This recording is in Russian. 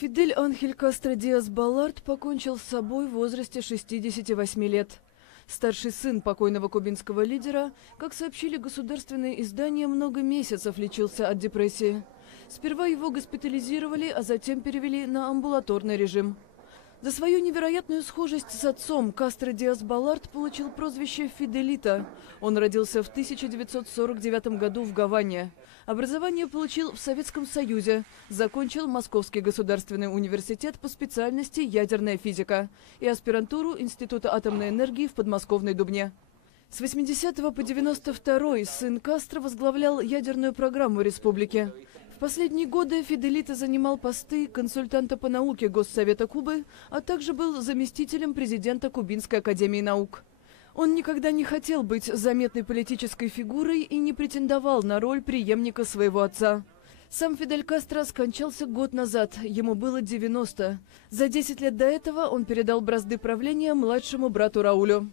Фидель Анхель Кастро Диас-Баларт покончил с собой в возрасте 68 лет. Старший сын покойного кубинского лидера, как сообщили государственные издания, много месяцев лечился от депрессии. Сперва его госпитализировали, а затем перевели на амбулаторный режим. За свою невероятную схожесть с отцом Кастро Диас-Баларт получил прозвище «Фиделито». Он родился в 1949 году в Гаване. Образование получил в Советском Союзе. Закончил Московский государственный университет по специальности ядерная физика и аспирантуру Института атомной энергии в подмосковной Дубне. С 80 по 92 сын Кастро возглавлял ядерную программу республики. В последние годы Фиделито занимал посты консультанта по науке Госсовета Кубы, а также был заместителем президента Кубинской академии наук. Он никогда не хотел быть заметной политической фигурой и не претендовал на роль преемника своего отца. Сам Фидель Кастро скончался год назад, ему было 90. За 10 лет до этого он передал бразды правления младшему брату Раулю.